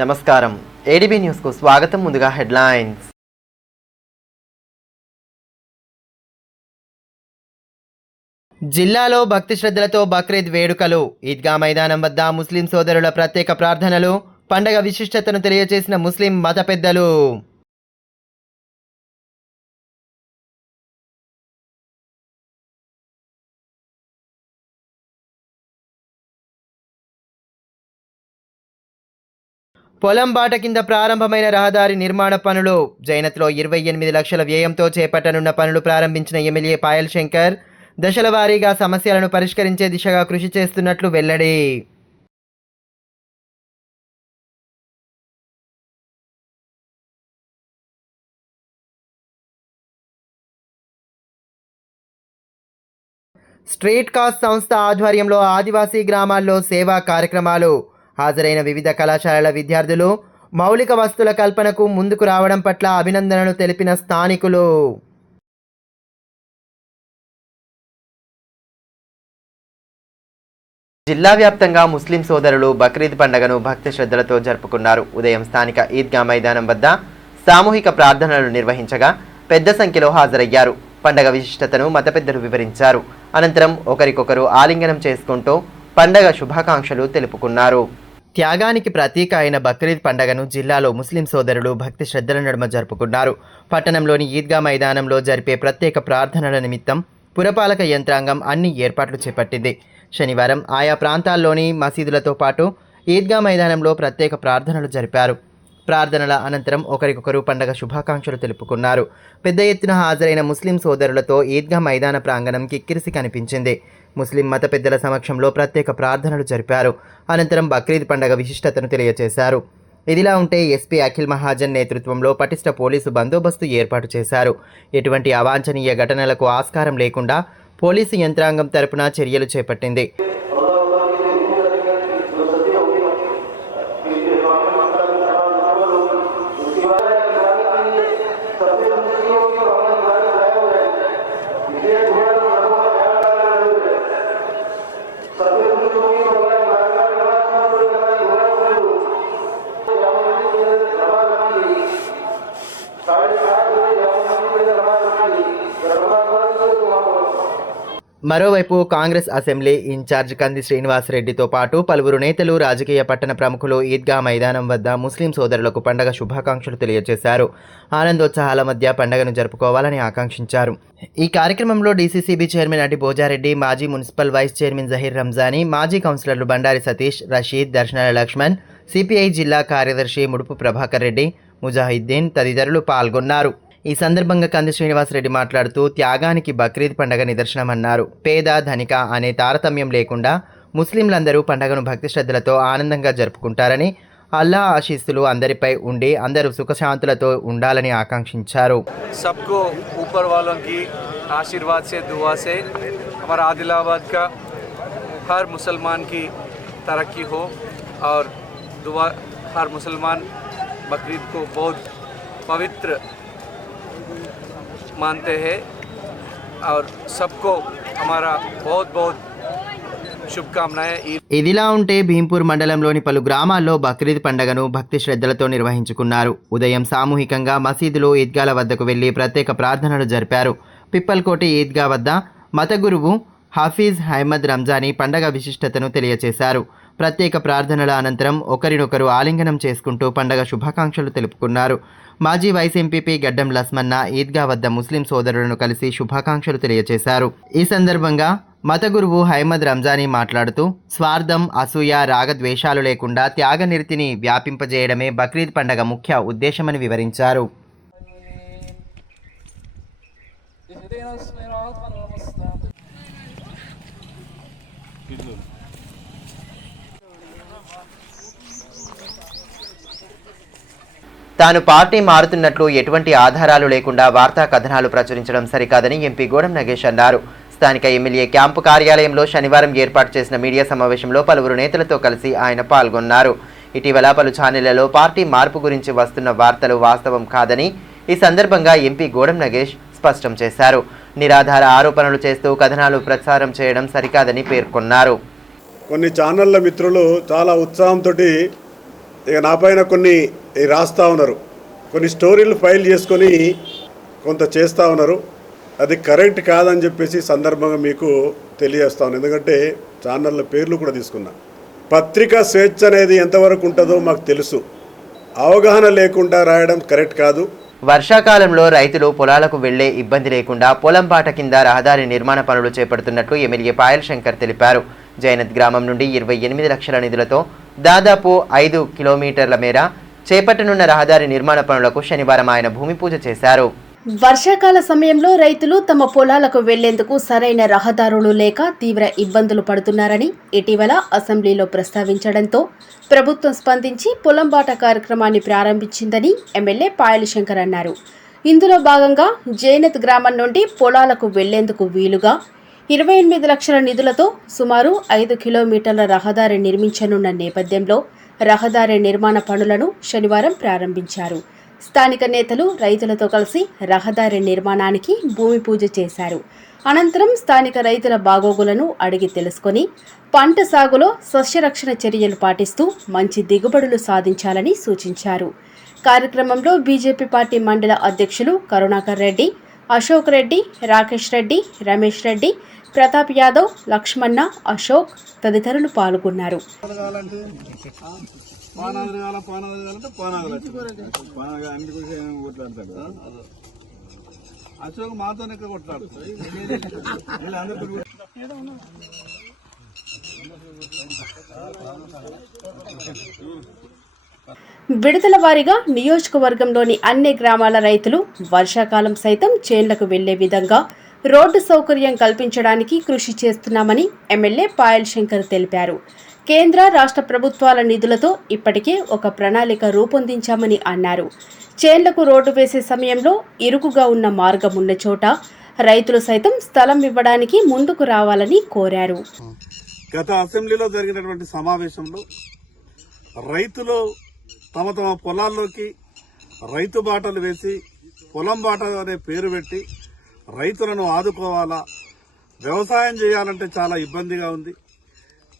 నమస్కారం ADB news కు స్వాగతం. ముందుగా హెడ్లైన్స్. జిల్లాలో భక్తి శ్రద్ధలతో బక్రీద్ వేడుకలు. ఈద్గా మైదానం వద్ద ముస్లిం సోదరుల ప్రత్యేక ప్రార్థనలు. పండగ విశిష్టతను తెలియజేసిన ముస్లిం మత పెద్దలు. పొలం బాట కింద ప్రారంభమైన రహదారి నిర్మాణ పనులు. జైనత్లో 28 లక్షల వ్యయంతో చేపట్టనున్న పనులు ప్రారంభించిన ఎమ్మెల్యే పాయల్ శంకర్ దశల వారీగా సమస్యలను పరిష్కరించే దిశగా కృషి చేస్తున్నట్లు వెల్లడి. స్ట్రీట్ కాస్ట్ సంస్థ ఆధ్వర్యంలో ఆదివాసీ గ్రామాల్లో సేవా కార్యక్రమాలు. హాజరైన వివిధ కళాశాలల విద్యార్థులు మౌలిక వస్తువుల కల్పనకు ముందుకు రావడం పట్ల అభినందనలు తెలిపిన స్థానికులు. జిల్లా వ్యాప్తంగా ముస్లిం సోదరులు బక్రీద్ పండుగను భక్తి శ్రద్ధలతో జరుపుకున్నారు. ఉదయం స్థానిక ఈద్గా మైదానం వద్ద సామూహిక ప్రార్థనలు నిర్వహించగా పెద్ద సంఖ్యలో హాజరయ్యారు. పండగ విశిష్టతను మత పెద్దలు వివరించారు. అనంతరం ఒకరికొకరు ఆలింగనం చేసుకుంటూ పండగ శుభాకాంక్షలు తెలుపుకున్నారు. త్యాగానికి ప్రతీక అయిన బక్రీద్ పండుగను జిల్లాలో ముస్లిం సోదరులు భక్తి శ్రద్ధల నడుమ జరుపుకున్నారు. పట్టణంలోని ఈద్గా మైదానంలో జరిపే ప్రత్యేక ప్రార్థనల నిమిత్తం పురపాలక యంత్రాంగం అన్ని ఏర్పాట్లు చేపట్టింది. శనివారం ఆయా ప్రాంతాల్లోని మసీదులతో పాటు ఈద్గా మైదానంలో ప్రత్యేక ప్రార్థనలు జరిపారు. ప్రార్థనల అనంతరం ఒకరికొకరు పండగ శుభాకాంక్షలు తెలుపుకున్నారు. పెద్ద ఎత్తున హాజరైన ముస్లిం సోదరులతో ఈద్గా మైదాన ప్రాంగణం కిక్కిరిసి కనిపించింది. ముస్లిం మత పెద్దల సమక్షంలో ప్రత్యేక ప్రార్థనలు జరిపారు. అనంతరం బక్రీద్ పండగ విశిష్టతను తెలియజేశారు. ఇదిలా ఉంటే ఎస్పీ అఖిల్ మహాజన్ నేతృత్వంలో పటిష్ట పోలీసు బందోబస్తు ఏర్పాటు చేశారు. ఎటువంటి అవాంఛనీయ ఘటనలకు ఆస్కారం లేకుండా పోలీసు యంత్రాంగం తరపున చర్యలు చేపట్టింది. మరోవైపు కాంగ్రెస్ అసెంబ్లీ ఇన్ఛార్జ్ కంది శ్రీనివాసరెడ్డితో పాటు పలువురు నేతలు, రాజకీయ పట్టణ ప్రముఖులు ఈద్గా మైదానం వద్ద ముస్లిం సోదరులకు పండగ శుభాకాంక్షలు తెలియజేశారు. ఆనందోత్సాహాల మధ్య పండగను జరుపుకోవాలని ఆకాంక్షించారు. ఈ కార్యక్రమంలో డీసీసీబీ చైర్మన్ అడ్డి భోజారెడ్డి, మాజీ municipal vice chairman Zaheer Ramzani, మాజీ కౌన్సిలర్లు బండారి సతీష్, రషీద్, దర్శనాల లక్ష్మణ్, సిపిఐ జిల్లా కార్యదర్శి ముడుపు ప్రభాకర్ రెడ్డి, ముజాహిద్దీన్ తదితరులు పాల్గొన్నారు. ఈ సందర్భంగా కంది శ్రీనివాసరెడ్డి మాట్లాడుతూ త్యాగానికి బక్రీద్ పండగ నిదర్శనమన్నారు. పేద ధనిక అనే తారతమ్యం లేకుండా ముస్లింలందరూ పండగను భక్తి శ్రద్ధలతో ఆనందంగా జరుపుకుంటారని, అల్లా ఆశీస్సులు అందరిపై ఉండి అందరూ సుఖశాంతులతో ఉండాలని ఆకాంక్షించారు. सबको ऊपर वालों की आशीर्वाद से दुआ से हमारा आदिलाबाद का हर मुसलमान की तरक्की हो और दुआ हर मुसलमान बकरीद को बहुत पवित्र मानते हैं और सबको हमारा बहुत बहुत శుభకామనాయ్. ఇదిలా ఉంటే భీంపూర్ మండలంలోని పలు గ్రామాల్లో బక్రీద్ పండుగను భక్తి శ్రద్ధలతో నిర్వహించుకున్నారు. ఉదయం సామూహికంగా మసీదులో ఈద్గాల వద్దకు వెళ్లి ప్రత్యేక ప్రార్థనలు జరిపారు. పిప్పల్కోటి ఈద్గా వద్ద మత గురువు హఫీజ్ అహ్మద్ రంజానీ పండగ విశిష్టతను తెలియజేశారు. ప్రత్యేక ప్రార్థనల అనంతరం ఒకరినొకరు ఆలింగనం చేసుకుంటూ పండగ శుభాకాంక్షలు తెలుపుకున్నారు. మాజీ వైస్ ఎంపీపీ గడ్డం లస్మన్న ఈద్గా వద్ద ముస్లిం సోదరులను కలిసి శుభాకాంక్షలు తెలియజేశారు. ఈ సందర్భంగా మత గురువు అహ్మద్ రంజానీ మాట్లాడుతూ స్వార్థం, అసూయ, రాగద్వేషాలు లేకుండా త్యాగనిరతిని వ్యాపింపజేయడమే బక్రీద్ పండగ ముఖ్య ఉద్దేశమని వివరించారు. తాను పార్టీ మారుతున్నట్లు ఎటువంటి ఆధారాలు లేకుండా వార్తా కథనాలు ప్రచురించడం సరికాదని ఎంపీ గోడం నగేష్ అన్నారు. స్థానిక ఎమ్మెల్యే క్యాంపు కార్యాలయంలో శనివారం ఏర్పాటు చేసిన మీడియా సమావేశంలో పలువురు నేతలతో కలిసి ఆయన పాల్గొన్నారు. ఇటీవల పలు ఛానళ్లలో పార్టీ మార్పు గురించి వస్తున్న వార్తలు వాస్తవం కాదని ఈ సందర్భంగా ఎంపీ గోడం నగేష్ స్పష్టం చేశారు. నిరాధార ఆరోపణలు చేస్తూ కథనాలు ప్రచారం చేయడం సరికాదని పేర్కొన్నారు. కొన్ని ఛానళ్ల మిత్రులు చాలా ఉత్సాహంతో ఇక నా పైన కొన్ని రాస్తూ ఉన్నారు, కొన్ని స్టోరీలు ఫైల్ చేసుకొని కొంత చేస్తూ ఉన్నారు. అది కరెక్ట్ కాదని చెప్పేసి సందర్భంగా మీకు తెలియజేస్తా ఉన్నాను. ఎందుకంటే ఛానళ్ళ పేర్లు కూడా తీసుకున్నా. పత్రికా స్వేచ్ఛ అనేది ఎంతవరకు ఉంటుందో మాకు తెలుసు. అవగాహన లేకుండా రాయడం కరెక్ట్ కాదు. వర్షాకాలంలో రైతులు పొలాలకు వెళ్లే ఇబ్బంది లేకుండా పొలం బాట కింద రహదారి నిర్మాణ పనులు చేపడుతున్నట్లు ఎమ్మెల్యే పాయల్ శంకర్ తెలిపారు. జైనత్ గ్రామం నుండి 28 లక్షల నిధులతో దాదాపు 5 కిలోమీటర్ల మేర చేపట్టనున్న రహదారి నిర్మాణ పనులకు శనివారం ఆయన భూమి పూజ చేశారు. వర్షాకాల సమయంలో రైతులు తమ పొలాలకు వెళ్లేందుకు సరైన రహదారులు లేక తీవ్ర ఇబ్బందులు పడుతున్నారని ఇటీవల అసెంబ్లీలో ప్రస్తావించడంతో ప్రభుత్వం స్పందించి పొలం బాట కార్యక్రమాన్ని ప్రారంభించిందని ఎమ్మెల్యే పాయల్ శంకర్ అన్నారు. ఇందులో భాగంగా జైనత్ గ్రామం నుండి పొలాలకు వెళ్లేందుకు వీలుగా 28 లక్షల నిధులతో సుమారు 5 కిలోమీటర్ల రహదారి నిర్మించనున్న నేపథ్యంలో రహదారి నిర్మాణ పనులను శనివారం ప్రారంభించారు. స్థానిక నేతలు రైతులతో కలిసి రహదారి నిర్మాణానికి భూమి పూజ చేశారు. అనంతరం స్థానిక రైతుల బాగోగులను అడిగి తెలుసుకొని పంట సాగులో సస్యరక్షణ చర్యలు పాటిస్తూ మంచి దిగుబడులు సాధించాలని సూచించారు. కార్యక్రమంలో బీజేపీ పార్టీ మండల అధ్యక్షులు కరుణాకర్ రెడ్డి, అశోక్ రెడ్డి, రాకేష్ రెడ్డి, రమేష్ రెడ్డి, ప్రతాప్ యాదవ్, లక్ష్మణ, అశోక్ తదితరులు పాల్గొన్నారు. అశోక్ మాతోనే కొట్లాడుతాడు. విడతల వారీగా నియోజకవర్గంలోని అన్ని గ్రామాల రైతులు వర్షాకాలం సైతం చేన్లకు వెళ్లే విధంగా రోడ్డు సౌకర్యం కల్పించడానికి కృషి చేస్తున్నామని ఎమ్మెల్యే పాయల్ శంకర్ తెలిపారు. కేంద్ర రాష్ట్ర ప్రభుత్వాల నిధులతో ఇప్పటికే ఒక ప్రణాళిక రూపొందించామని అన్నారు. చేన్లకు రోడ్డు వేసే సమయంలో ఇరుకుగా ఉన్న మార్గం ఉన్న చోట రైతులు సైతం స్థలం ఇవ్వడానికి ముందుకు రావాలని కోరారు. గత అసెంబ్లీలో జరిగినటువంటి సమావేశంలో రైతులు తమ తమ పొలాల్లోకి రైతు బాటలు వేసి పొలం బాట అనే పేరు పెట్టి రైతులను ఆదుకోవాలా, వ్యవసాయం చేయాలంటే చాలా ఇబ్బందిగా ఉంది.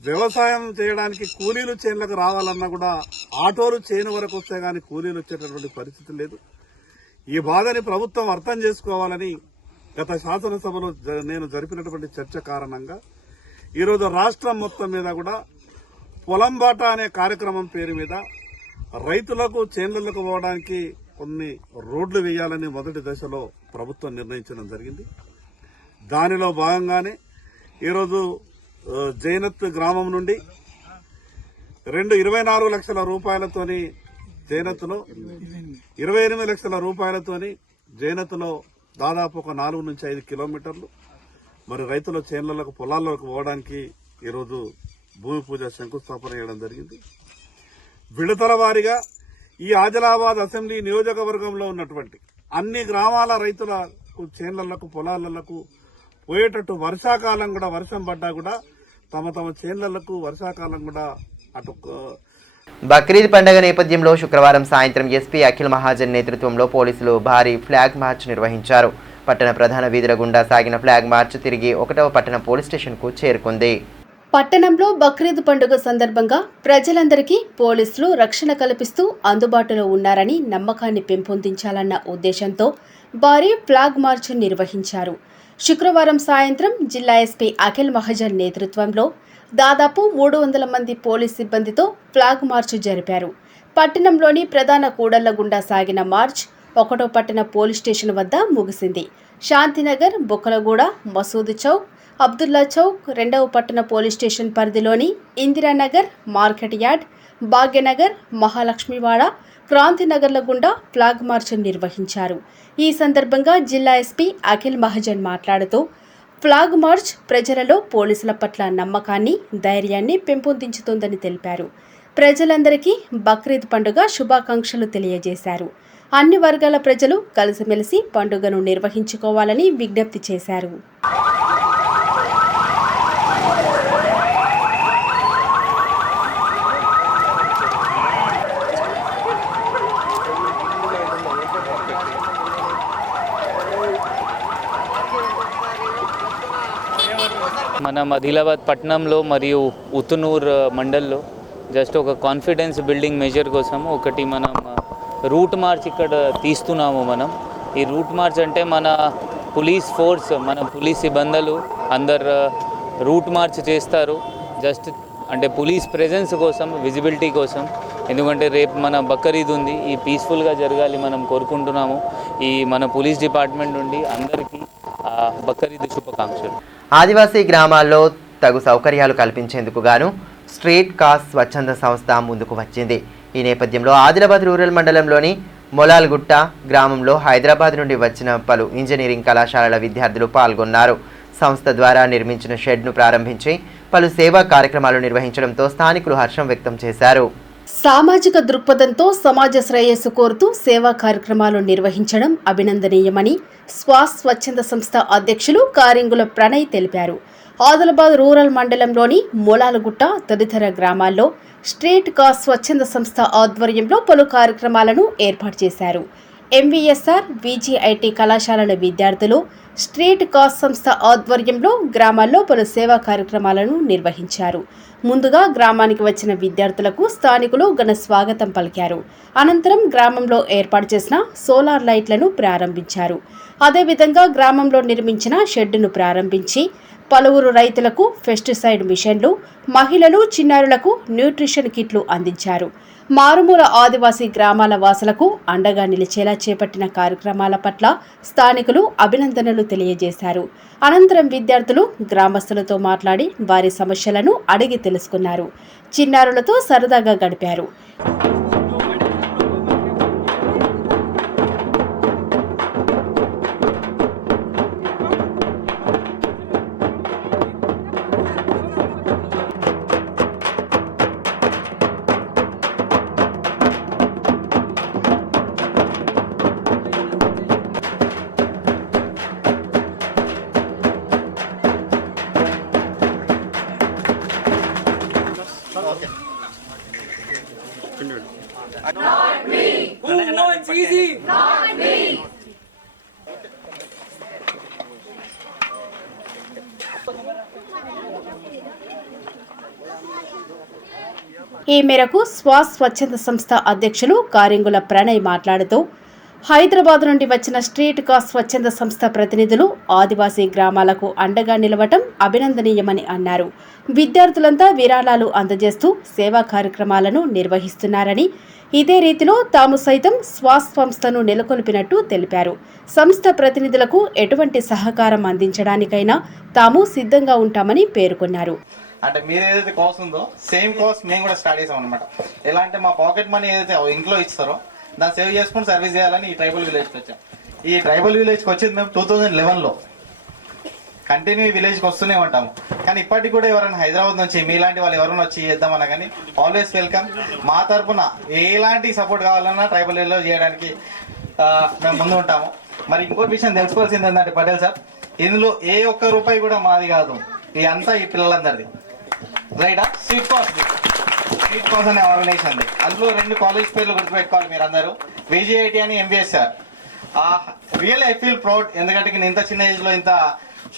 వ్యవసాయం చేయడానికి కూలీలు చేనులకు రావాలన్నా కూడా ఆటోలు చేను వరకు వస్తే గానీ కూలీలు వచ్చేటటువంటి పరిస్థితి లేదు. ఈ బాధని ప్రభుత్వం అర్థం చేసుకోవాలని గత శాసనసభలో నేను జరిపినటువంటి చర్చ కారణంగా ఈరోజు రాష్ట్రం మొత్తం మీద కూడా పొలం బాట అనే కార్యక్రమం పేరు మీద రైతులకు చేన్లకు పోవడానికి కొన్ని రోడ్లు వేయాలని మొదటి దశలో ప్రభుత్వం నిర్ణయించడం జరిగింది. దానిలో భాగంగానే ఈరోజు జైనత్ గ్రామం నుండి 24 లక్షల రూపాయలతోని జైనత్లో 28 లక్షల రూపాయలతోని జైనత్లో దాదాపు ఒక 4 నుంచి 5 కిలోమీటర్లు మరి రైతుల చేన్లకు పొలాల్లోకి పోవడానికి ఈరోజు భూమి పూజ శంకుస్థాపన చేయడం జరిగింది. విడతల వారీగా ఈ ఆదిలాబాద్ అసెంబ్లీ నియోజకవర్గంలో ఉన్నటువంటి అన్ని గ్రామాల రైతులకు చేన్లకు పొలాలకు పోయేటట్టు వర్షాకాలం కూడా వర్షం పడ్డా కూడా తమ తమ చేన్లకు వర్షాకాలం కూడా అటు. బక్రీద్ పండుగ నేపథ్యంలో శుక్రవారం సాయంత్రం ఎస్పీ అఖిల్ మహాజన్ నేతృత్వంలో పోలీసులు భారీ ఫ్లాగ్ మార్చ్ నిర్వహించారు. పట్టణ ప్రధాన వీధుల గుండా సాగిన ఫ్లాగ్ మార్చ్ తిరిగి 1వ పట్టణ పోలీస్ స్టేషన్కు చేరుకుంది. పట్టణంలో బక్రీద్ పండుగ సందర్భంగా ప్రజలందరికీ పోలీసులు రక్షణ కల్పిస్తూ అందుబాటులో ఉన్నారని నమ్మకాన్ని పెంపొందించాలన్న ఉద్దేశంతో భారీ ఫ్లాగ్ మార్చ్ నిర్వహించారు. శుక్రవారం సాయంత్రం జిల్లా ఎస్పీ అఖిల్ మహాజన్ నేతృత్వంలో దాదాపు 300 మంది పోలీస్ సిబ్బందితో ఫ్లాగ్ మార్చ్ జరిపారు. పట్టణంలోని ప్రధాన కూడళ్ల గుండా సాగిన మార్చ్ 1వ పట్టణ పోలీస్ స్టేషన్ వద్ద ముగిసింది. శాంతినగర్, బొక్కలగూడ, మసూద్ చౌక్, అబ్దుల్లా చౌక్, 2వ పట్టణ పోలీస్ స్టేషన్ పరిధిలోని ఇందిరానగర్, మార్కెట్ యార్డ్, భాగ్యనగర్, మహాలక్ష్మివాడ, క్రాంతినగర్ల గుండా ఫ్లాగ్ మార్చ్ నిర్వహించారు. ఈ సందర్భంగా జిల్లా ఎస్పీ అఖిల్ మహాజన్ మాట్లాడుతూ ఫ్లాగ్ మార్చ్ ప్రజలలో పోలీసుల పట్ల నమ్మకాన్ని, ధైర్యాన్ని పెంపొందించుతోందని తెలిపారు. ప్రజలందరికీ బక్రీద్ పండుగ శుభాకాంక్షలు తెలియజేశారు. అన్ని వర్గాల ప్రజలు కలిసిమెలిసి పండుగను నిర్వహించుకోవాలని విజ్ఞప్తి చేశారు. మన ఆదిలాబాద్ పట్టణంలో మరియు ఉతునూర్ మండల్లో జస్ట్ ఒక కాన్ఫిడెన్స్ బిల్డింగ్ మెజర్ కోసం ఒకటి మనం రూట్ మార్చ్ ఇక్కడ తీస్తున్నాము. ఈ రూట్ మార్చ్ అంటే మన పోలీస్ ఫోర్స్, మన పోలీస్ సిబ్బందులు అందరు రూట్ మార్చ్ చేస్తారు. జస్ట్ అంటే పోలీస్ ప్రెజెన్స్ కోసం, విజిబిలిటీ కోసం. ఎందుకంటే రేపు మన బక్రీద్ ఉంది, ఈ పీస్ఫుల్గా జరగాలి మనం కోరుకుంటున్నాము. ఈ మన పోలీస్ డిపార్ట్మెంట్ నుండి అందరికీ బక్రీద్ శుభాకాంక్షలు. ఆదివాసీ గ్రామాల్లో తగు సౌకర్యాలు కల్పించేందుకు గాను స్ట్రీట్ కాస్ స్వచ్ఛంద సంస్థ ముందుకు వచ్చింది. ఈ నేపథ్యంలో ఆదిలాబాద్ రూరల్ మండలంలోని మొలాల్గుట్ట గ్రామంలో హైదరాబాద్ నుండి వచ్చిన పలు ఇంజనీరింగ్ కళాశాలల విద్యార్థులు పాల్గొన్నారు. సంస్థ ద్వారా నిర్మించిన షెడ్ను ప్రారంభించి పలు సేవా కార్యక్రమాలు నిర్వహించడంతో స్థానికులు హర్షం వ్యక్తం చేశారు. సామాజిక దృక్పథంతో సమాజ శ్రేయస్సు కోరుతూ సేవా కార్యక్రమాలు నిర్వహించడం అభినందనీయమని స్వాస్ స్వచ్ఛంద సంస్థ అధ్యక్షులు కారింగుల ప్రణయ్ తెలిపారు. ఆదిలాబాద్ రూరల్ మండలంలోని మొలాలగుట్ట తదితర గ్రామాల్లో స్ట్రీట్ కాస్ స్వచ్ఛంద సంస్థ ఆధ్వర్యంలో పలు కార్యక్రమాలను ఏర్పాటు చేశారు. ఎంవీఎస్ఆర్, విజిఐటి కళాశాలల విద్యార్థులు స్ట్రీట్ కాస్ సంస్థ ఆధ్వర్యంలో గ్రామాల్లో పలు సేవా కార్యక్రమాలను నిర్వహించారు. ముందుగా గ్రామానికి వచ్చిన విద్యార్థులకు స్థానికులు ఘన స్వాగతం పలికారు. అనంతరం గ్రామంలో ఏర్పాటు చేసిన సోలార్ లైట్లను ప్రారంభించారు. అదేవిధంగా గ్రామంలో నిర్మించిన షెడ్డును ప్రారంభించి పలువురు రైతులకు పెస్టిసైడ్ మిషన్లు, మహిళలు, చిన్నారులకు న్యూట్రిషన్ కిట్లు అందించారు. మారుమూల ఆదివాసీ గ్రామాల వాసులకు అండగా నిలిచేలా చేపట్టిన కార్యక్రమాల పట్ల స్థానికులు అభినందనలు తెలియజేశారు. అనంతరం విద్యార్థులు గ్రామస్తులతో మాట్లాడి వారి సమస్యలను అడిగి తెలుసుకున్నారు. చిన్నారులతో సరదాగా గడిపారు. Not me. Who wants easy? Not me. ఈ మేరకు స్వాస్ స్వచ్ఛంద సంస్థ అధ్యక్షులు కారింగుల ప్రణయ్ మాట్లాడుతూ హైదరాబాద్ నుండి వచ్చిన స్ట్రీట్ కాస్ స్వచ్ఛంద సంస్థ ప్రతినిధులు ఆదివాసీ గ్రామాలకు అండగా నిలవటం అభినందనీయమని అన్నారు. విద్యార్థులంతా విరాళాలు అందజేస్తూ సేవా కార్యక్రమాలను నిర్వహిస్తున్నారని, ఇదే రీతిలో తాము సైతం స్వాస్ సంస్థను నెలకొల్పినట్టు తెలిపారు. సంస్థ ప్రతినిధులకు ఎటువంటి సహకారం అందించడానికైనా తాము సిద్ధంగా ఉంటామని పేర్కొన్నారు. అంటే మీరు ఏదైతే కాస్ట్ ఉందో సేమ్ కాస్ట్ మేము కూడా స్టార్ట్ చేసాం అనమాట. ఎలా అంటే మా పాకెట్ మనీ ఏదైతే ఇంట్లో ఇస్తారో దాన్ని సేవ్ చేసుకుని సర్వీస్ చేయాలని ఈ ట్రైబల్ విలేజ్కి వచ్చాం. ఈ ట్రైబల్ విలేజ్కి వచ్చేది మేము 2011లో కంటిన్యూ ఈ విలేజ్కి వస్తూనే ఉంటాము. కానీ ఇప్పటికి కూడా ఎవరైనా హైదరాబాద్ నుంచి మీలాంటి వాళ్ళు ఎవరైనా వచ్చి చేద్దామన్నా కానీ ఆల్వేస్ వెల్కమ్. మా తరఫున ఎలాంటి సపోర్ట్ కావాలన్నా ట్రైబల్ విలేజ్ చేయడానికి మేము ముందు ఉంటాము. మరి ఇంకోటి విషయం తెలుసుకోవాల్సింది ఏంటంటే పటేల్ సార్, ఇందులో ఏ ఒక్క రూపాయి కూడా మాది కాదు, ఇదంతా ఈ పిల్లలందరిది. రైటా? స్ట్రీట్ కాస్ అనే ఆర్గనైజేషన్. అందులో 2 కాలేజ్ పేర్లు గుర్తుపెట్టుకోవాలి మీరు అందరూ, విజిఐటి అని MBSR. Real I feel proud, ఎందుకంటే నేను ఇంత చిన్న ఏజ్ లో ఇంత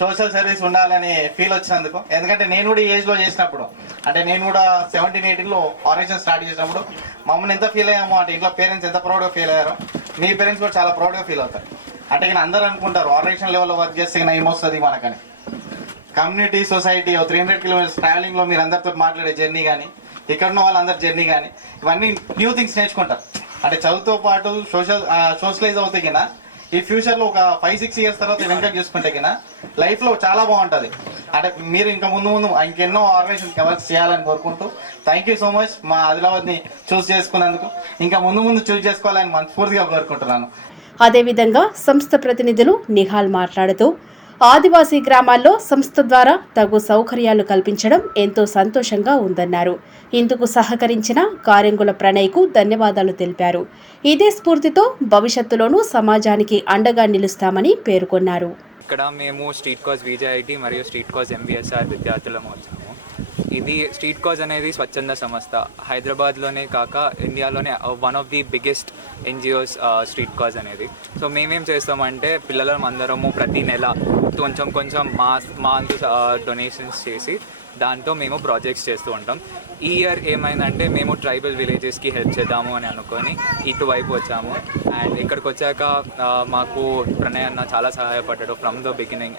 సోషల్ సర్వీస్ ఉండాలని ఫీల్ వచ్చినందుకు. ఎందుకంటే నేను కూడా ఈ ఏజ్ లో చేసినప్పుడు, అంటే నేను కూడా 17-18లో ఆర్గనైజేషన్ స్టార్ట్ చేసినప్పుడు మమ్మల్ని ఎంత ఫీల్ అయ్యామో, అంటే ఇంట్లో పేరెంట్స్ ఎంత ప్రౌడ్గా ఫీల్ అయ్యారో మీ పేరెంట్స్ కూడా చాలా ప్రౌడ్గా ఫీల్ అవుతారు. అంటే ఇక అందరూ అనుకుంటారు ఆర్గనైజేషన్ లెవెల్లో వర్క్ చేస్తే ఏమొస్తుంది మనకని. కమ్యూనిటీ, సొసైటీ 300 కిలోమీటర్స్ ట్రావెలింగ్ లో మీరు అందరితో మాట్లాడే జర్నీ కానీ, ఇక్కడ ఉన్న వాళ్ళందరి జర్నీ కానీ, ఇవన్నీ న్యూ థింగ్స్ నేర్చుకుంటారు. అంటే చదువుతో పాటు సోషలైజ్ అవుతే కినా ఈ ఫ్యూచర్ లో ఒక 5-6 ఇయర్స్ తర్వాత వెనక చూసుకుంటే కినా లైఫ్ లో చాలా బాగుంటది. అంటే మీరు ఇంకా ముందు ఇంకెన్నో ఆర్గనైజేషన్ వర్క్ చేయాలని కోరుకుంటూ థ్యాంక్ యూ సో మచ్. మా ఆదిలాబాద్ ని చూస్ చేసుకున్నందుకు ఇంకా ముందు చూస్ చేసుకోవాలని మనస్ఫూర్తిగా కోరుకుంటున్నాను. అదేవిధంగా సంస్థ ప్రతినిధులు నిహాల్ మాట్లాడుతూ ఆదివాసీ గ్రామాల్లో సంస్థ ద్వారా తగు సౌకర్యాలు కల్పించడం ఎంతో సంతోషంగా ఉందన్నారు. ఇందుకు సహకరించిన కారింగుల ప్రణయ్కు ధన్యవాదాలు తెలిపారు. ఇదే స్ఫూర్తితో భవిష్యత్తులోనూ సమాజానికి అండగా నిలుస్తామని పేర్కొన్నారు. ఇక్కడ మేము స్ట్రీట్ కాస్ విజిఐటి మరియు స్ట్రీట్ కాస్ ఎంబీఎస్ఆర్ విద్యార్థులము వచ్చాము. ఇది స్ట్రీట్ కాజ్ అనేది స్వచ్ఛంద సంస్థ, హైదరాబాద్లోనే కాక ఇండియాలోనే one of the biggest NGOs street cause అనేది. సో మేమేం చేస్తామంటే పిల్లలం అందరము ప్రతి నెల కొంచెం మా అంతు డొనేషన్స్ చేసి దాంతో మేము ప్రాజెక్ట్స్ చేస్తూ ఉంటాం. ఈ ఇయర్ ఏమైందంటే మేము ట్రైబల్ విలేజెస్కి హెల్ప్ చేద్దాము అని అనుకొని ఇటువైపు వచ్చాము. అండ్ ఇక్కడికి వచ్చాక మాకు ప్రణయ్ అన్న చాలా సహాయపడ్డాడు ఫ్రమ్ ద బిగినింగ్.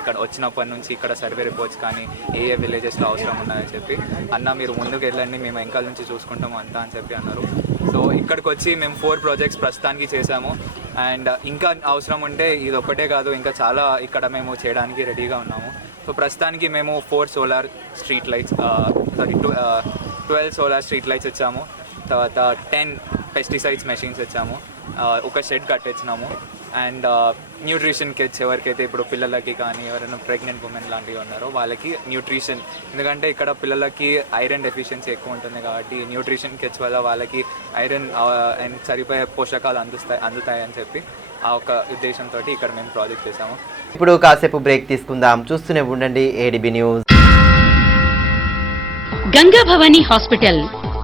ఇక్కడ వచ్చినప్పటి నుంచి ఇక్కడ సర్వే రిపోర్ట్స్ కానీ ఏ విలేజెస్లో అవసరం ఉన్నాయని చెప్పి, అన్న మీరు ముందుకు వెళ్ళండి మేము వెనకాల నుంచి చూసుకుంటాము అంతా అని చెప్పి అన్నారు. సో ఇక్కడికి వచ్చి మేము 4 ప్రాజెక్ట్స్ ప్రస్తుతానికి చేసాము. అండ్ ఇంకా అవసరం ఉంటే ఇది ఒక్కటే కాదు, ఇంకా చాలా ఇక్కడ మేము చేయడానికి రెడీగా ఉన్నాము. సో ప్రస్తుతానికి మేము 4 solar street lights 12 solar street lights ఇచ్చాము. తర్వాత 10 పెస్టిసైడ్స్ మెషిన్స్ ఇచ్చాము. ఒక షెడ్ కట్టించినాము. అండ్ న్యూట్రిషన్ కిట్స్ ఎవరికైతే ఇప్పుడు పిల్లలకి కానీ ఎవరైనా ప్రెగ్నెంట్ ఉమెన్ లాంటివి ఉన్నారో వాళ్ళకి న్యూట్రిషన్, ఎందుకంటే ఇక్కడ పిల్లలకి ఐరన్ డెఫిషియన్సీ ఎక్కువ ఉంటుంది కాబట్టి న్యూట్రిషన్ కిట్స్ వల్ల వాళ్ళకి ఐరన్ అండ్ సరిపోయే పోషకాలు అందుతాయి అని చెప్పి ఆ ఒక ఉద్దేశంతో ఇక్కడ మేము ప్రాజెక్ట్ చేసాము. ఇప్పుడు కాసేపు బ్రేక్ తీసుకుందాం, చూస్తూనే ఉండండి ADB news. Ganga Bhavani hospital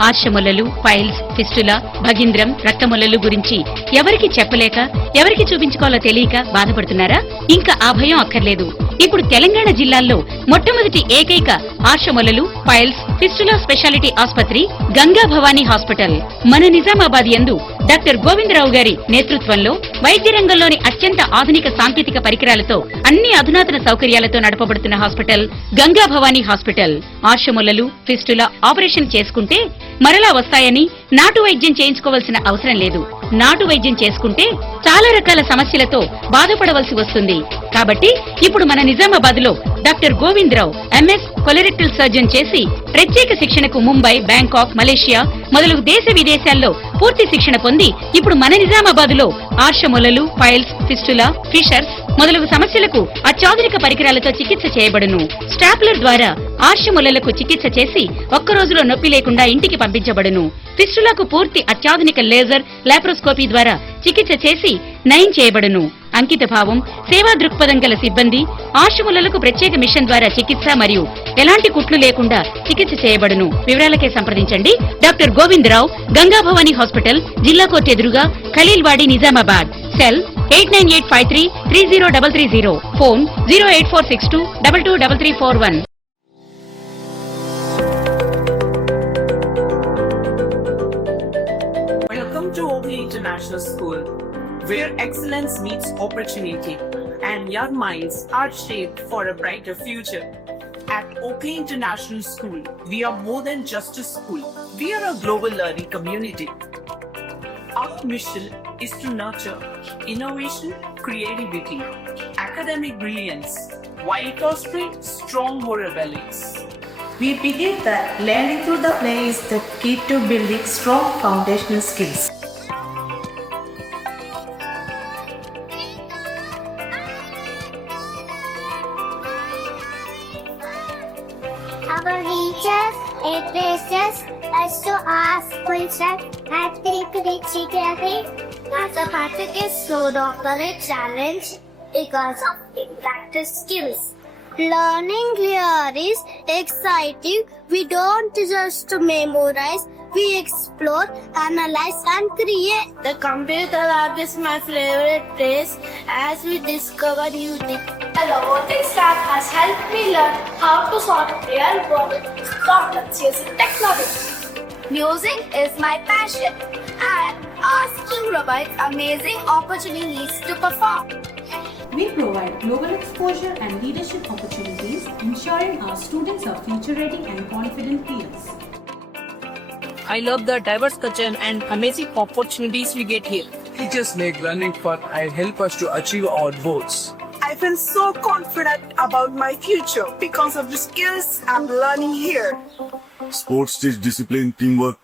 ఆర్షములలు, పైల్స్, ఫిస్టులా, భగింద్రం, రక్తములలు గురించి ఎవరికి చెప్పలేక ఎవరికి చూపించుకోవాలో తెలియక బాధపడుతున్నారా? ఇంకా ఆ భయం అక్కర్లేదు. ఇప్పుడు తెలంగాణ జిల్లాల్లో మొట్టమొదటి ఏకైక ఆర్షములలు, పైల్స్, ఫిస్టులా స్పెషాలిటీ ఆసుపత్రి గంగా భవానీ హాస్పిటల్ మన నిజామాబాద్ యందు డాక్టర్ గోవిందరావు గారి నేతృత్వంలో వైద్య రంగంలోని అత్యంత ఆధునిక సాంకేతిక పరికరాలతో అన్ని అధునాతన సౌకర్యాలతో నడపబడుతున్న హాస్పిటల్ గంగా భవానీ హాస్పిటల్. ఆర్షములలు, ఫిస్టులా ఆపరేషన్ చేసుకుంటే మరలా వస్తాయని నాటు వైద్యం చేయించుకోవాల్సిన అవసరం లేదు. నాటు వైద్యం చేసుకుంటే చాలా రకాల సమస్యలతో బాధపడవలసి వస్తుంది. కాబట్టి ఇప్పుడు మన నిజామాబాద్ లో doctor Govindarao MS colorectal surgeon చేసి ప్రత్యేక శిక్షణకు ముంబై, బ్యాంకాక్, మలేషియా మొదలగు దేశ విదేశాల్లో పూర్తి శిక్షణ పొంది ఇప్పుడు మన నిజామాబాద్ లో ఆర్షములలు, పైల్స్, ఫిస్టులా, ఫిషర్స్ మొదలగు సమస్యలకు అత్యాధునిక పరికరాలతో చికిత్స చేయబడును. స్టాప్లర్ ద్వారా ఆర్షములలకు చికిత్స చేసి ఒక్క రోజులో నొప్పి లేకుండా ఇంటికి పంపించబడును. ఫిస్టులకు పూర్తి అత్యాధునిక లేజర్, లాప్రోస్కోపీ ద్వారా చికిత్స చేసి నయం చేయబడును. అంకిత భావం, సేవా దృక్పథం గల సిబ్బంది, ఆర్షములలకు ప్రత్యేక మిషన్ ద్వారా చికిత్స మరియు ఎలాంటి కుట్లు లేకుండా చికిత్స చేయబడును. వివరాలకే సంప్రదించండి డాక్టర్ గోవిందరావు, గంగా భవానీ హాస్పిటల్, జిల్లా కోర్టు ఎదురుగా, Khaleelwadi, Nizamabad. Cell 8985330330. Phone 08462223341. Welcome to Oakley International School, where excellence meets opportunity and young minds are shaped for a brighter future. At Oakley International School, we are more than just a school. We are a global learning community. Our mission is to nurture innovation, creativity, academic brilliance, while fostering strong moral values. We believe that learning through the play is the key to building strong foundational skills. Our teachers encourage us to ask questions and think critically. As a practice is so a challenge because of practice skills. Learning here is exciting. We don't just memorize, we explore, analyze and create. The computer lab is my favorite place as we discover new things. The robotics lab has helped me learn how to solve real world problems using technology. Music is my passion and our school provides amazing opportunities to perform. We provide global exposure and leadership opportunities, ensuring our students are future-ready and confident peers. I love the diverse culture and amazing opportunities we get here. Teachers make learning fun and help us to achieve our goals. I feel so confident about my future because of the skills I'm learning here. Sports teach discipline, teamwork,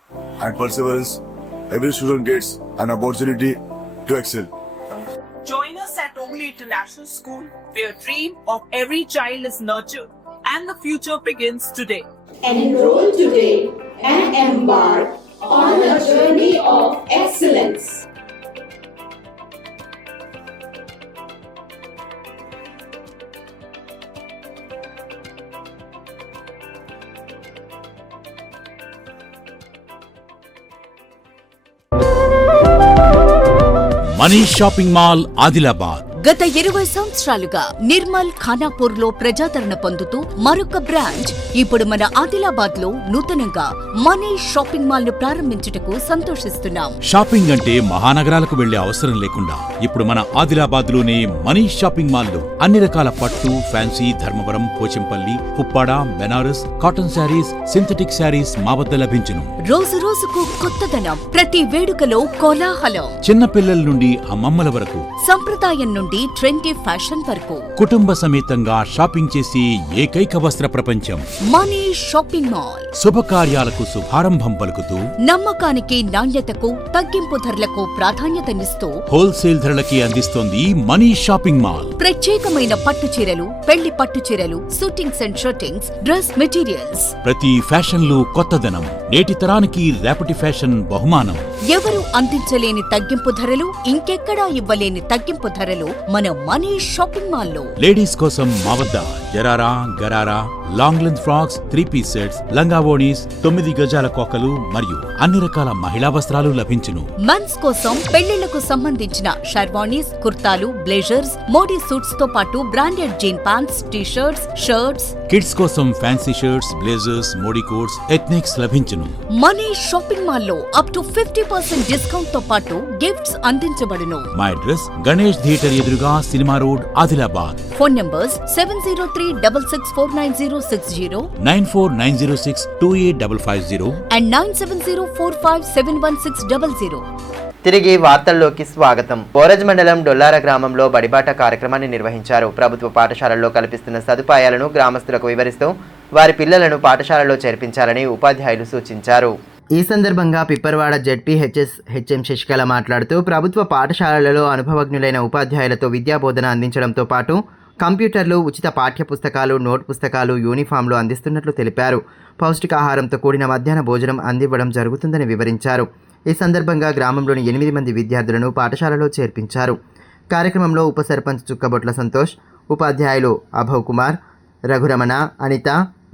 and perseverance. Every student gets an opportunity to excel. Join us at Oakley International School, where dream of every child is nurtured and the future begins today. Enroll today and embark on a journey of excellence. Manish shopping mall Adilabad. గత 20 సంవత్సరాలుగా నిర్మల్ ఖానాపూర్ లో ప్రజాదరణ పొందుతూ మరొక branch ఇప్పుడు మన ఆదిలాబాద్ లో నూతనంగా మనీష్ షాపింగ్ మాల్ ను ప్రారంభించుటకు సంతోషిస్తున్నాం. షాపింగ్ అంటే మహానగరాలకు వెళ్లే అవసరం లేకుండా ఇప్పుడు మన ఆదిలాబాద్ లోనే మనీష్ షాపింగ్ మాల్ లో అన్ని రకాల పట్టు, ఫ్యాన్సీ, ధర్మవరం, పోచంపల్లి, పుప్పాడ, Banaras, cotton saris, synthetic saris మా వద్ద లభించును. రోజు రోజుకు కొత్తదనం, ప్రతి వేడుకలో కోలాహలం. చిన్న పిల్లల నుండి అమ్మమ్మల వరకు, సంప్రదాయం నుండి ట్రెండీ ఫ్యాషన్ వరకు కుటుంబ సమేతంగా షాపింగ్ చేసి ఏకైక వస్త్ర ప్రపంచం మనీష్ షాపింగ్ మాల్. శుభకార్యాలకు శుభారంభం పలుకుతూ, నమ్మకానికి, నాణ్యతకు, తగ్గింపు ధరలకు ప్రాధాన్యతనిస్తూ హోల్సేల్ ధరలకి అందిస్తోంది మనీష్ షాపింగ్ మాల్. ప్రత్యేకమైన పట్టు చీరలు, పెళ్లి పట్టు చీరలు, shootings and shirtings, dress materials. ప్రతి ఫ్యాషన్ లో కొత్తదనం, నేటి తరానికి రేపటి ఫ్యాషన్ బహుమానం. ఎవరు అందించలేని తగ్గింపు ధరలు, ఇంకెక్కడా ఇవ్వలేని తగ్గింపు ధరలు మన మనీష్ షాపింగ్ మాల్ లో. లేడీస్ కోసం మా వద్ద జరారా, గరారా, long length frocks, 3-piece sets, లంగావోణీస్, 9 గజాల కోకలు మరియు అన్ని రకాల మహిళా వస్త్రాలు లభించును. మెన్స్ కోసం పెళ్లిళ్లకు సంబంధించిన షర్వాణీస్, కుర్తాలు, బ్లేజర్స్, మోడీ సూట్స్ తో పాటు branded jean pants, T-shirts, shirts. Kids కోసం fancy shirts, blazers, Modi coats, ethnics లభించును. మనీష్ షాపింగ్ మాల్ లో అప్ టు 50% డిస్కౌంట్ తో పాటు గిఫ్ట్స్ అందించబడును. మా అడ్రస్ గణేష్ థియేటర్ ఎదురుగా, cinema road, Adilabad. Phone numbers 70366496060, 9490628550 and 9704571600. తిరిగి వార్తల్లోకి స్వాగతం. బోరజ్ మండలం డొల్లార గ్రామంలో బడిబాట కార్యక్రమాన్ని నిర్వహించారు. ప్రభుత్వ పాఠశాలల్లో కల్పిస్తున్న సదుపాయాలను గ్రామస్తులకు వివరిస్తూ వారి పిల్లలను పాఠశాలలో చేర్పించాలని ఉపాధ్యాయులు సూచించారు. ఈ సందర్భంగా పిప్పర్వాడ జెడ్పీహెచ్ఎస్ హెచ్ఎం శశికళ మాట్లాడుతూ ప్రభుత్వ పాఠశాలలలో అనుభవజ్ఞులైన ఉపాధ్యాయులతో విద్యాబోధన అందించడంతో పాటు కంప్యూటర్లు, ఉచిత పాఠ్య పుస్తకాలు, నోట్ పుస్తకాలు, యూనిఫామ్లు అందిస్తున్నట్లు తెలిపారు. పౌష్టికాహారంతో కూడిన మధ్యాహ్న భోజనం అందివ్వడం జరుగుతుందని వివరించారు. ఈ సందర్భంగా గ్రామంలోని 8 మంది విద్యార్థులను పాఠశాలలో చేర్పించారు. కార్యక్రమంలో ఉప సర్పంచ్ చుక్కబొట్ల సంతోష్, ఉపాధ్యాయులు అభవ్ కుమార్, రఘురమణ, అనిత,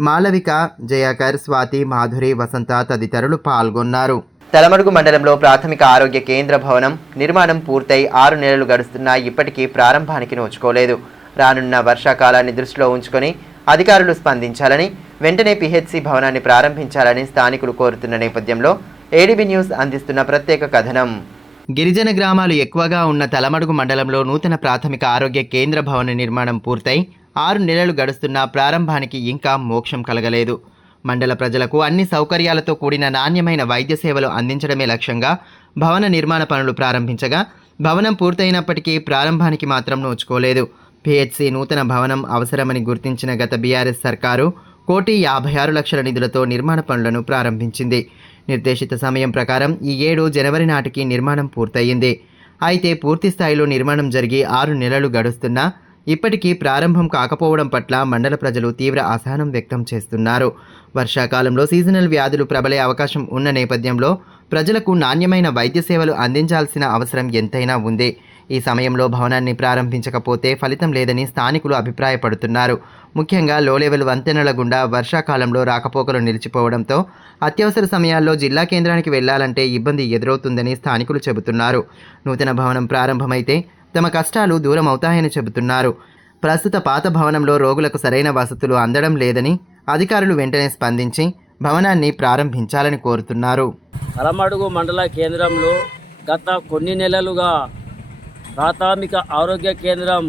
మాలవిక, జయాకర్, స్వాతి, మాధురి, వసంత తదితరులు పాల్గొన్నారు. తలమడుగు మండలంలో ప్రాథమిక ఆరోగ్య కేంద్ర భవనం నిర్మాణం పూర్తయి 6 నెలలు గడుస్తున్నా ఇప్పటికీ ప్రారంభానికి నోచుకోలేదు. రానున్న వర్షాకాలాన్ని దృష్టిలో ఉంచుకొని అధికారులు స్పందించాలని, వెంటనే పిహెచ్సి భవనాన్ని ప్రారంభించాలని స్థానికులు కోరుతున్న నేపథ్యంలో ఏడీబీ న్యూస్ అందిస్తున్న ప్రత్యేక కథనం. గిరిజన గ్రామాలు ఎక్కువగా ఉన్న తలమడుగు మండలంలో నూతన ప్రాథమిక ఆరోగ్య కేంద్ర భవన నిర్మాణం పూర్తయి 6 నెలలు గడుస్తున్నా ప్రారంభానికి ఇంకా మోక్షం కలగలేదు. మండల ప్రజలకు అన్ని సౌకర్యాలతో కూడిన నాణ్యమైన వైద్య సేవలు అందించడమే లక్ష్యంగా భవన నిర్మాణ పనులు ప్రారంభించగా భవనం పూర్తయినప్పటికీ ప్రారంభానికి మాత్రం నోచుకోలేదు. పిహెచ్సి నూతన భవనం అవసరమని గుర్తించిన గత బీఆర్ఎస్ సర్కారు 1,56,00,000 నిధులతో నిర్మాణ పనులను ప్రారంభించింది. నిర్దేశిత సమయం ప్రకారం ఈ ఏడు జనవరి నాటికి నిర్మాణం పూర్తయింది. అయితే పూర్తి స్థాయిలో నిర్మాణం జరిగి 6 నెలలు గడుస్తున్నా ఇప్పటికీ ప్రారంభం కాకపోవడం పట్ల మండల ప్రజలు తీవ్ర అసహనం వ్యక్తం చేస్తున్నారు. వర్షాకాలంలో సీజనల్ వ్యాధులు ప్రబలే అవకాశం ఉన్న నేపథ్యంలో ప్రజలకు నాణ్యమైన వైద్య సేవలు అందించాల్సిన అవసరం ఎంతైనా ఉంది. ఈ సమయంలో భవనాన్ని ప్రారంభించకపోతే ఫలితం లేదని స్థానికులు అభిప్రాయపడుతున్నారు. ముఖ్యంగా లో లెవెల్ వంతెనల గుండా వర్షాకాలంలో రాకపోకలు నిలిచిపోవడంతో అత్యవసర సమయాల్లో జిల్లా కేంద్రానికి వెళ్లాలంటే ఇబ్బంది ఎదురవుతుందని స్థానికులు చెబుతున్నారు. నూతన భవనం ప్రారంభమైతే తమ కష్టాలు దూరం అవుతాయని చెబుతున్నారు. ప్రస్తుత పాత భవనంలో రోగులకు సరైన వసతులు అందడం లేదని అధికారులు వెంటనే స్పందించి భవనాన్ని ప్రారంభించాలని కోరుతున్నారు. తలమడుగు మండల కేంద్రంలో గత కొన్ని నెలలుగా ప్రాథమిక ఆరోగ్య కేంద్రం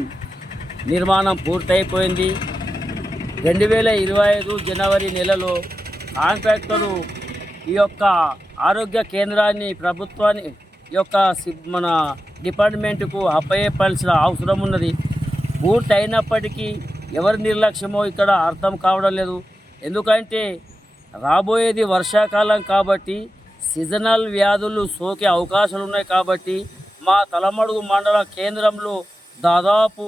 నిర్మాణం పూర్తయిపోయింది. 2025 జనవరి నెలలో కాంట్రాక్టరు ఈ యొక్క ఆరోగ్య కేంద్రాన్ని ప్రభుత్వాన్ని మన డిపార్ట్మెంట్కు అప్పయ్యపాల్సిన అవసరం ఉన్నది. పూర్తి అయినప్పటికీ ఎవరి నిర్లక్ష్యమో ఇక్కడ అర్థం కావడం లేదు. ఎందుకంటే రాబోయేది వర్షాకాలం కాబట్టి సీజనల్ వ్యాధులు సోకే అవకాశాలు ఉన్నాయి. కాబట్టి మా తలమడుగు మండల కేంద్రంలో దాదాపు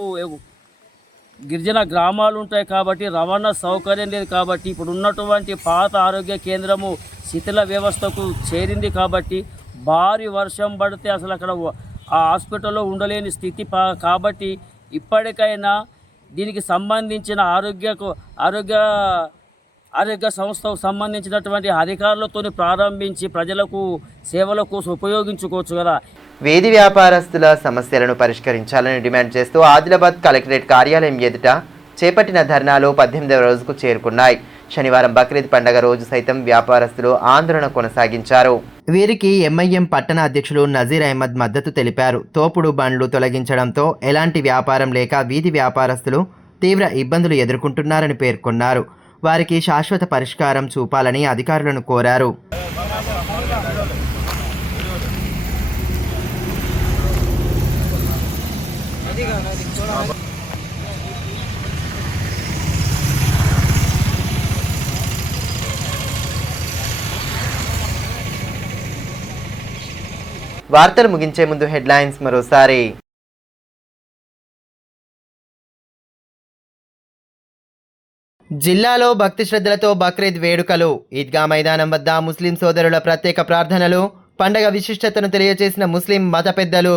గిరిజన గ్రామాలు ఉంటాయి కాబట్టి రవాణా సౌకర్యం లేదు. కాబట్టి ఇప్పుడు ఉన్నటువంటి పాత ఆరోగ్య కేంద్రము శిథిల వ్యవస్థకు చేరింది. కాబట్టి భారీ వర్షం పడితే అసలు అక్కడ ఆ హాస్పిటల్లో ఉండలేని స్థితి కాబట్టి ఇప్పటికైనా దీనికి సంబంధించిన ఆరోగ్య ఆరోగ్య సంస్థకు సంబంధించినటువంటి అధికారులతో ప్రారంభించి ప్రజలకు సేవల కోసం ఉపయోగించుకోవచ్చు కదా. వీధి వ్యాపారస్తుల సమస్యలను పరిష్కరించాలని డిమాండ్ చేస్తూ ఆదిలాబాద్ కలెక్టరేట్ కార్యాలయం ఎదుట చేపట్టిన ధర్నాలు 18వ రోజుకు చేరుకున్నాయి. శనివారం బక్రీద్ పండగ రోజు సైతం వ్యాపారస్తులు ఆందోళన కొనసాగించారు. వీరికి ఎంఐఎం పట్టణ అధ్యక్షులు నజీర్ అహ్మద్ మద్దతు తెలిపారు. తోపుడు బండ్లు తొలగించడంతో ఎలాంటి వ్యాపారం లేక వీధి వ్యాపారస్తులు తీవ్ర ఇబ్బందులు ఎదుర్కొంటున్నారని పేర్కొన్నారు. వారికి శాశ్వత పరిష్కారం చూపాలని అధికారులను కోరారు. వార్తలు ముగించే ముందు హెడ్లైన్స్ మరోసారి. జిల్లాలో భక్తి శ్రద్ధలతో బక్రీద్ వేడుకలు. ఈద్గా మైదానం వద్ద ముస్లిం సోదరుల ప్రత్యేక ప్రార్థనలు. పండగ విశిష్టతను తెలియజేసిన ముస్లిం మత పెద్దలు.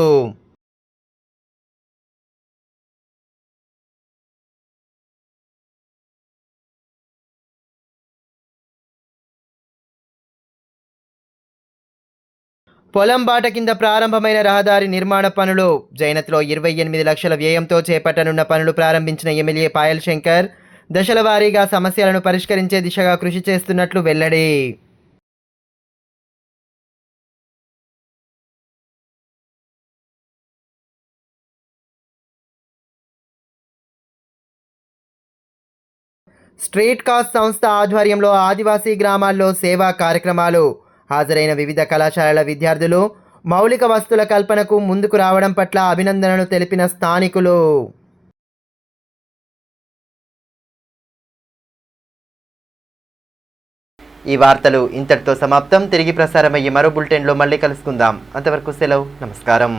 పొలం బాట కింద ప్రారంభమైన రహదారి నిర్మాణ పనులు. జైనత్లో 28 లక్షల వ్యయంతో చేపట్టనున్న పనులు ప్రారంభించిన ఎమ్మెల్యే పాయల్ శంకర్ దశల వారీగా సమస్యలను పరిష్కరించే దిశగా కృషి చేస్తున్నట్లు వెల్లడి. స్ట్రీట్ కాస్ట్ సంస్థ ఆధ్వర్యంలో ఆదివాసీ గ్రామాల్లో సేవా కార్యక్రమాలు. హాజరైన వివిధ కళాశాలల విద్యార్థులు మౌలిక వస్తువుల కల్పనకు ముందుకు రావడం పట్ల అభినందనలు తెలిపిన స్థానికులు. ఈ వార్తలు ఇంతటితో సమాప్తం. తిరిగి ప్రసారమయ్యే మరో బులెటిన్లో మళ్ళీ కలుసుకుందాం. అంతవరకు సెలవు. నమస్కారం.